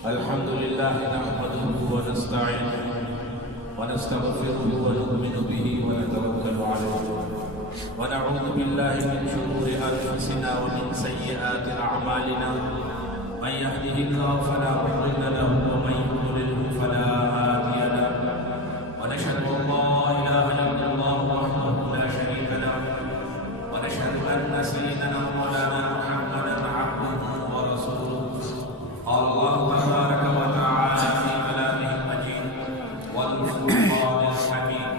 الحمد لله نحمده ونستعينه ونستغفره ونؤمن به ونتوكل عليه ونعوذ بالله من شرور انفسنا ومن سيئات اعمالنا من يهده الله فلا مضل له ومن يضلل فلا هادي له ونشهد ان لا اله الا الله وحده لا شريك له ونشهد ان سيدنا مولانا محمدا عبده ورسوله قال الله تبارك وتعالى في كلامه المجيد والفرقان الحميد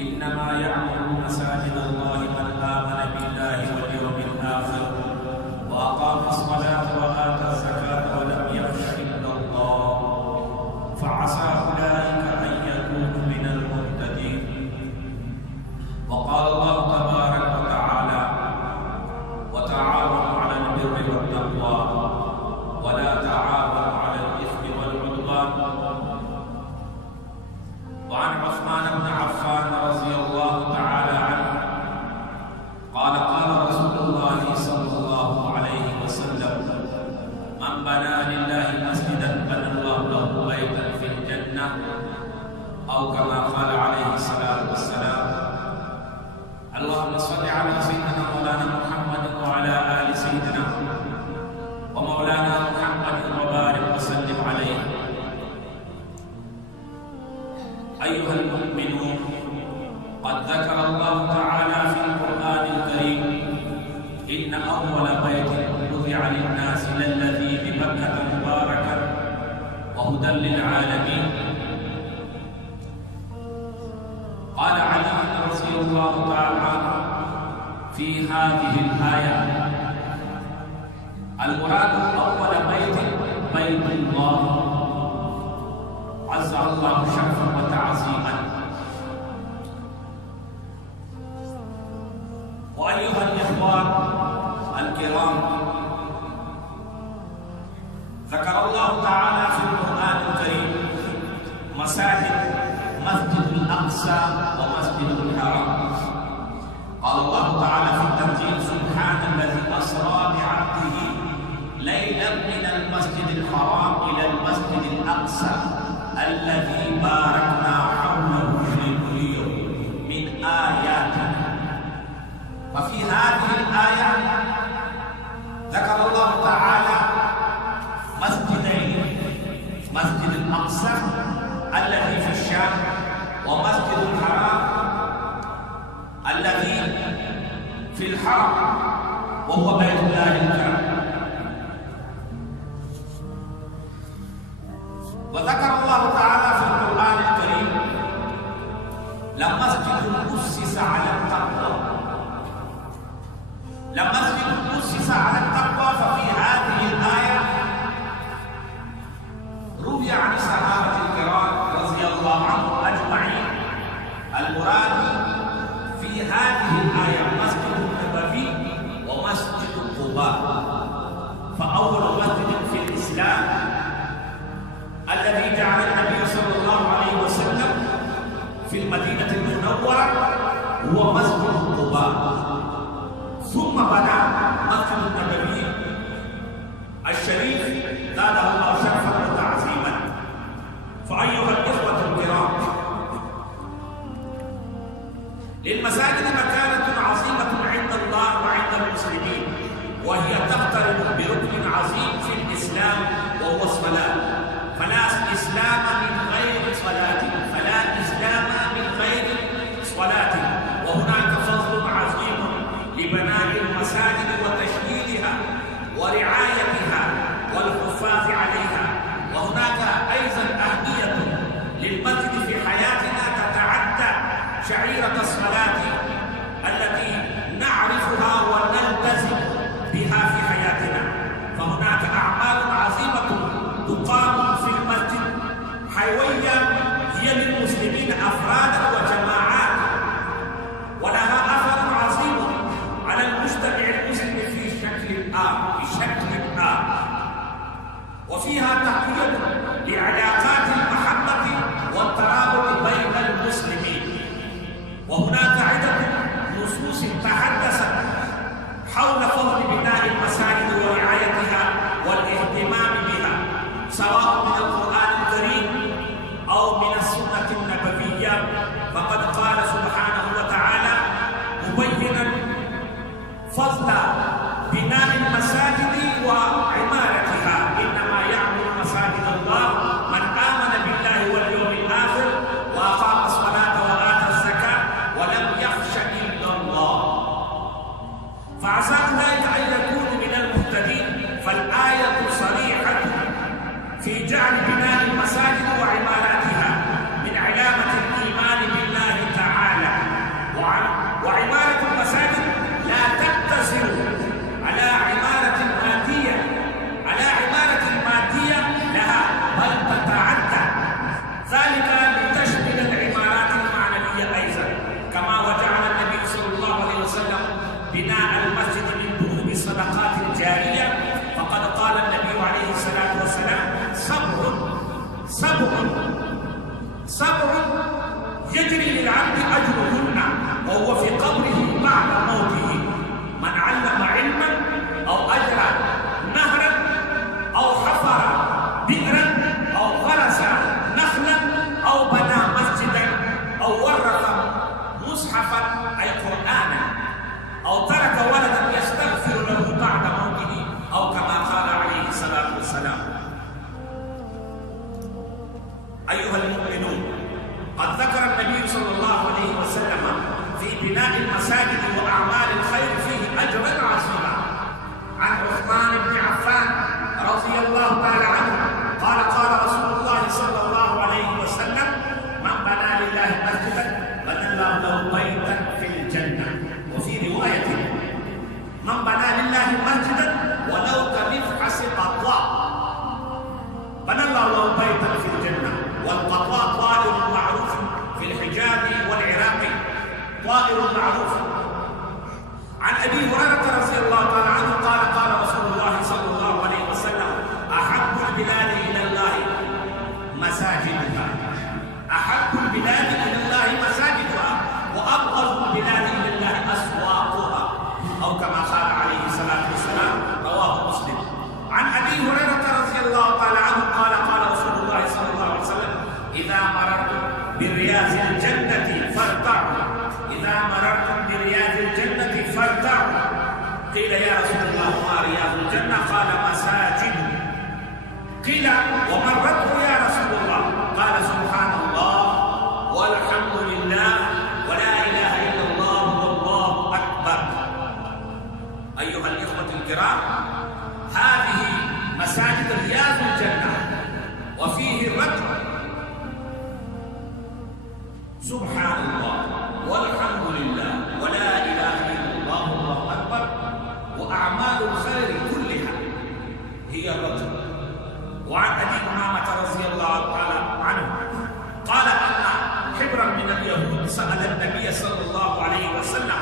انما يعمر مساجد الله من امن بالله واليوم الاخر واقام الصلاه واتى الزكاه ولم يخش الا الله فعسى اولئك ان يكونوا من المهتدين. وقال الله تبارك وتعالى وتعاونوا على البر والتقوى ولا تعاونوا على الاثم والعدوان. وعن عثمان بن عفان رضي الله تعالى عنه قال قال رسول الله صلى الله عليه وسلم من بنى لله مسجدا بنى الله له بيتا في الجنه او كما قال عليه الصلاه والسلام. اللهم صل على سيدنا مولانا محمد وعلى ال سيدنا ومولانا محمد وبارك وسلم عليه. أيها المؤمنون، قد ذكر الله تعالى في القرآن الكريم إن أول بيت وضع للناس للذي بمكة مباركا وهدى للعالمين. قال علي رضي الله تعالى عنه في هذه الآية المراد أول بيت بيت الله عز الله شرفا وتعظيما. وأيها الإخوان الكرام، ذكر الله تعالى في القرآن الكريم مساجد مسجد الأقصى ومسجد الحرام. قال الله تعالى في التنزيل سبحان الذي أسرى بعبده ليلا من المسجد الحرام إلى المسجد الأقصى الذي باركنا حوله لنريه من آياتنا. وفي هذه الآية ذكر الله تعالى مسجدين، مسجد الأقصى الذي في الشام ومسجد الحرام الذي في الحرم وهو بيت الله الكريم. وذكر الله تعالى في القرآن الكريم لمسجد أسس على التقوى، لمسجد أسس على التقوى. ففي هذه الآية روي عن الصحابة الكرام رضي الله عنهم أجمعين المراد في هذه الآية مسجد النبوي ومسجد قباء. فأول مسجد في الإسلام الذي جعل النبي صلى الله عليه وسلم في المدينة المنورة هو مسجد قباء، ثم بنى مسجد النبوي الشريف زاده الله شرفا وتعظيما. فأيها الإخوة الكرام، للمساجد مكانة عظيمة عند الله وعند المسلمين، وهي تقترن بركن عظيم في الإسلام وهو الصلاة. فلا إسلام من غير صلاة، فلا إسلام من غير صلاة. وهناك فضل عظيم لبناء المساجد وتشييدها ورعايتها والحفاظ عليها. وهناك أيضا أهمية للمسجد في حياتنا تتعدى شعيرة الصلاة التي نعرفها ونلتزم بها في حياتنا. فهناك أعمال عظيمة تقام في المسجد حيوية هي للمسلمين أفرادا وجماعات، ولها أثر عظيم على المجتمع المسلم في شكل آخر، وفيها تقوية لعلاقات المحبة والترابط بين المسلمين. وهناك عدة نصوص تحدثت حول فضل بناء المساجد ورعايتها والاهتمام بها. فالآية صريحة في جعل بناء المساجد وعماراتها من علامة الإيمان بالله تعالى، وعمارة المساجد لا تقتصر على عمارة مادية لها، بل تتعدى ذلك لتشمل العمارات المعنوية أيضا، كما وجعل النبي صلى الله عليه وسلم بناء المسجد من ذنوب الصدقات الجارية، فقد قال النبي عليه الصلاة والسلام: سبع يجري للعبد أجرهن وهو في قبره بعد موته: من علم علما أو أجرى نهرا أو حفر بئرا أو غرس نخلا أو بنى مسجدا أو ورث مصحفا أي قرآنا أو ترك ولدا يستغفر له بعد موته، أو كما قال عليه الصلاة والسلام. أيها المؤمنون، قد ذكر النبي صلى الله عليه وسلم في بناء المساجد وأعمال الخير فيه أجرا عظيما. عن عثمان بن عفان رضي الله تعالى عنه قال: قال رسول الله صلى الله عليه وسلم: من بنى لله مسجدا بنى الله له بيتا في الجنة. وفي رواية: من بنى لله مسجدا ولو كمفحص قطواء بنى الله له بيتا في الجنة. والقطواء طائر معروف في الحجاز والعراق، طائر معروف. عن أبي هريرة رضي الله تعالى عنه قال: قال رسول الله صلى الله عليه وسلم: أحب البلاد إلى الله مساجدها، أحب البلاد إلى الله مساجدها، وأبغض البلاد إلى الله أسواقها، أو كما قال عليه الصلاة والسلام. رواه مسلم. عن أبي هريرة رضي الله تعالى عنه قال: قال رسول الله صلى الله عليه وسلم: إذا مررتم برياض الجنة فارتعوا، إذا مررتم برياض الجنة فارتعوا. قيل: يا رسول الله ما رياض الجنة؟ قال: مساجد. قيل: ومرته يا رسول الله؟ قال: سبحان الله والحمد لله ولا إله إلا الله والله أكبر. أيها الإخوة الكرام، هذه مساجد رياض الجنة، وفيه الركب سبحان الله والحمد لله ولا إله إلا الله والله أكبر، وأعمال الخير كلها هي الركب. وعن أبي أمامة رضي الله تعالى عنه قال: أن حبرا من اليهود سأل النبي صلى الله عليه وسلم: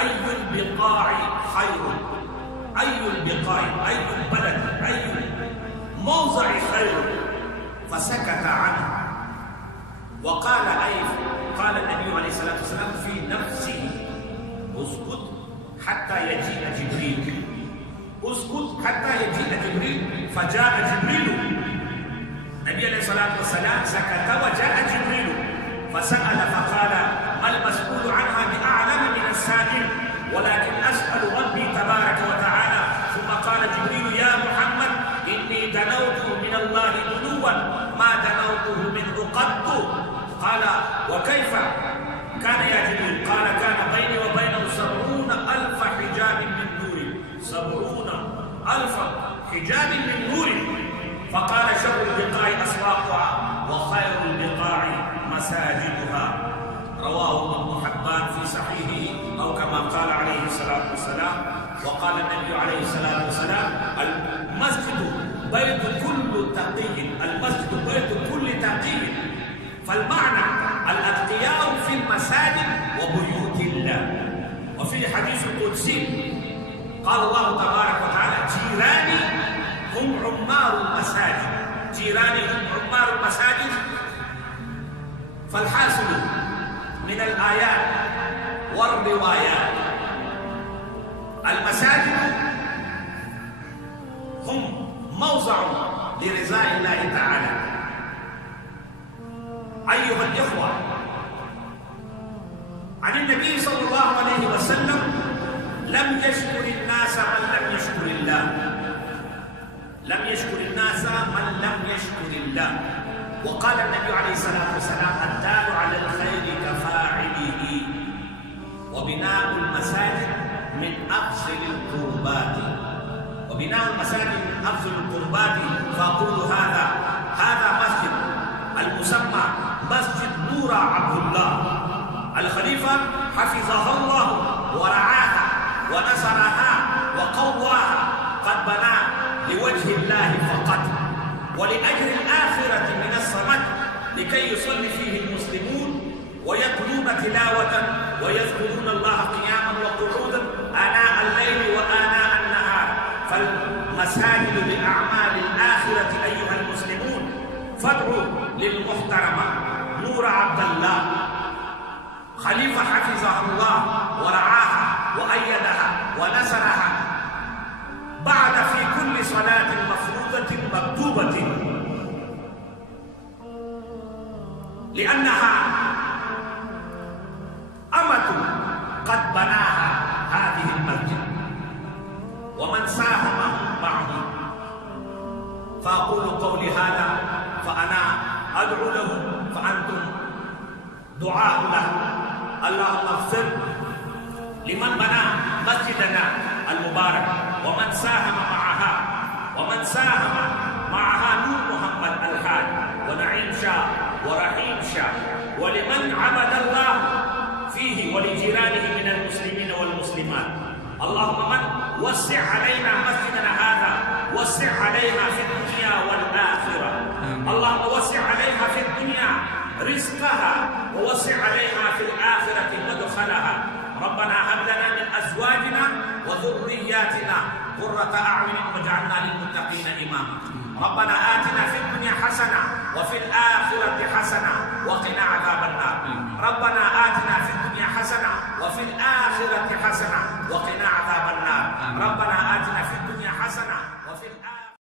أي البقاع خير؟ أي البقاع، أي البلد، أي موضع خير؟ فسكت عنه وقال: قال النبي عليه الصلاة والسلام في نفسه: اسكت حتى يجيء جبريل، اسكت حتى يجيء جبريل. فجاء جبريل، النبي عليه الصلاة والسلام سكت وجاء جبريل فسأل فقال: ما المسؤول عنها بأعلم من السائل، ولكن أسأل ربي تبارك وتعالى. ثم قال جبريل: يا محمد إني دنوت من الله دنوا ما دنوته منه قط. قال: وكيف كان يا جبريل؟ قال: كان بيني وبينه 70,000 حجاب من نور، 70,000 حجاب من نور. فقال: شر البقاع أسواقها وخير البقاع مساجدها. رواه ابن حبان في صحيحه، أو كما قال عليه الصلاة والسلام. وقال النبي عليه الصلاة والسلام: المسجد بيت كل تقي، المسجد بيت كل تقي. فالمعنى الاتقياء في المساجد وبيوت الله. وفي الحديث القدسي قال الله تبارك وتعالى: جيراني هم عمار المساجد، جيراني هم عمار المساجد. فالحاصل من الآيات والروايات المساجد هم موضع لرضاء الله تعالى. أيها الإخوة، عن النبي صلى الله عليه وسلم: لم يشكر الناس من لم يشكر الله، لم يشكر الناس من لم يشكر الله. وقال النبي عليه الصلاة والسلام: الدال على الخير كفاعله. وبناء المساجد من أفضل القربات، وبناء المساجد من أفضل القربات، فأقول هذا مسجد المسمى مسجد نور عبد الله. الخليفة حفظها الله ورعاها ونصرها وقواها، قد بنى لوجه الله فقط ولأجل الآخرة من الصمد، لكي يصلي فيه المسلمون ويتلون تلاوة ويذكرون الله قياما وقعودا آناء الليل وآناء النهار. فالمساجد لأعمال الآخرة أيها المسلمون. فادعوا للمحترمة نور عبد الله، خليفة حفظها الله ورعاها وأيدها ونصرها، بعد في كل صلاة مفروضة مكتوبة، لأنها أمة قد بناها هذه المسجد ومن ساهم معه. فأقول قولي هذا، فأنا أدعو له فأنتم دعاء له. اللهم اغفر لمن بنى مسجدنا المبارك ومن ساهم معها نور محمد الحاج ونعيم شاه ورحيم شاه، ولمن عبد الله فيه ولجيرانه من المسلمين والمسلمات. اللهم من وسع علينا مسجدنا هذا وسع علينا في الدنيا والآخرة. اللهم وسع عليها في الدنيا رزقها ووسع عليها في الآخرة مدخلها. ربنا هب لنا من أزواجنا وذرياتنا قرة أعين واجعلنا للمتقين إماما. ربنا آتنا في الدنيا حسنة وفي الآخرة حسنة وقنا عذاب النار. ربنا آتنا في الدنيا حسنة وفي الآخرة حسنة وقنا